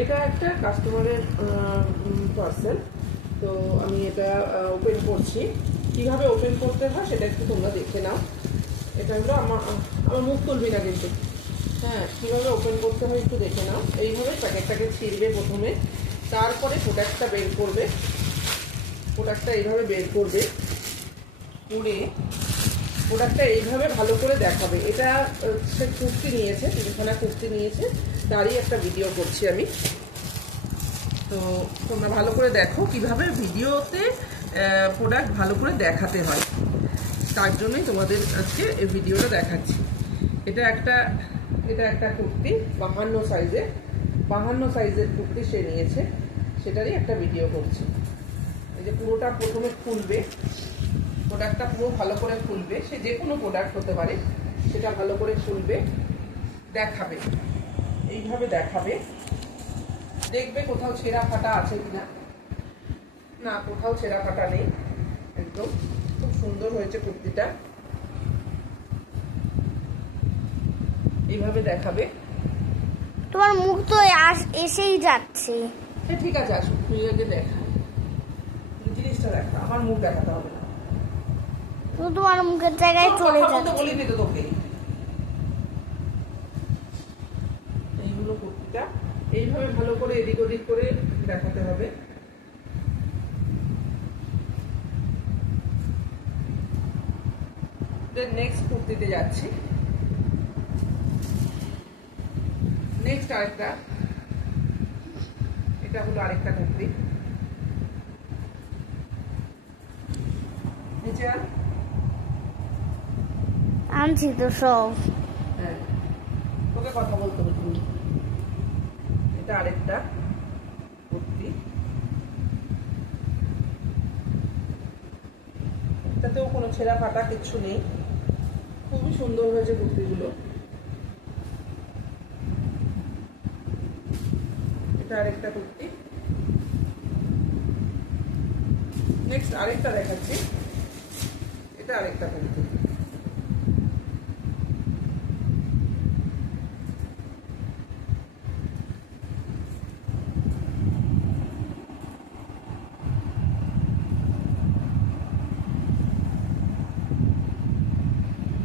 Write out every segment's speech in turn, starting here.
এটা একটা কাস্টমারের পার্সেল, তো আমি এটা ওপেন করছি। কিভাবে ওপেন করতে হয় সেটা একটু তোমরা দেখে নাও। এটা হলো আমার মুখ তুলবি না কিন্তু, হ্যাঁ, কীভাবে ওপেন করতে হয় একটু দেখে নাও। এইভাবে প্যাকেটটাকে ছিঁড়বে প্রথমে, তারপরে প্রোডাক্টটা বের করবে। প্রোডাক্টটা এইভাবে বের করবে, করে প্রোডাক্টটা এইভাবে ভালো করে দেখাবে। এটা সে কুর্তি নিয়েছে, তিনখানা কুর্তি নিয়েছে, তারই একটা ভিডিও করছি আমি। তো তোমরা ভালো করে দেখো কিভাবে ভিডিওতে প্রোডাক্ট ভালো করে দেখাতে হয়, তার জন্যই তোমাদের আজকে এই ভিডিওটা দেখাচ্ছি। এটা একটা কুর্তি 52 সাইজের, 52 সাইজের কুর্তি সে নিয়েছে, সেটারই একটা ভিডিও করছি। এই যে পুরোটা প্রথমে খুলবে, প্রোডাক্টটা পুরো ভালো করে খুলবে, সে যে কোনো প্রোডাক্ট হতে পারে, সেটা ভালো করে খুলবে, দেখাবে, এইভাবে দেখাবে। দেখবে কোথাও ছেঁড়া ফাটা আছে কিনা, না কোথাও ছেঁড়া ফাটা নেই, একদম খুব সুন্দর হয়েছে কুর্তিটা। এইভাবে দেখাবে। তোমার মুখ তো এসেই যাচ্ছে। ঠিক আছে, আসুন, তুই আগে দেখা, জিনিসটা দেখা, আমার মুখ দেখাতে হবে না, তোমার মুখের জায়গায় চলে যাচ্ছে। বলিনি তো তোকে। এইগুলো কুর্তিটা এইভাবে ভালো করে এদিক ওদিক করে দেখাতে হবে। নেক্সট কুর্তিতে যাচ্ছি। নেক্সট আরেকটা, এটা হলো আরেকটা কুর্তি। নিচে আনছি তো সব। হ্যাঁ, তোকে কথা বলতে হবে। এটা আরেকটা কুর্তি, এটাতেও কোনো ছেঁড়া ফাটা কিচ্ছু নেই, খুবই সুন্দর হয়েছে কুর্তিগুলো। এটা আরেকটা কুর্তি। নেক্সট আরেকটা দেখাচ্ছি, এটা আরেকটা কুর্তি।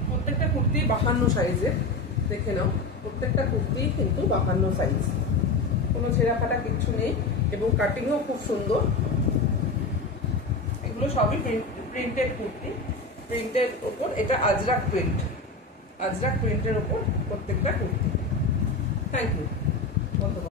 প্রত্যেকটা কুর্তি 52 সাইজের, দেখে নাও, প্রত্যেকটা কুর্তি কিন্তু 52 সাইজ, কোনো ছেঁড়া ফাটা কিচ্ছু নেই, এবং কাটিংও খুব সুন্দর। এগুলো সবই প্রিন্টেড কুর্তি, প্রিন্টের ওপর, এটা আজরাক প্রিন্টের ওপর প্রত্যেকটা কুর্তি। Thank you.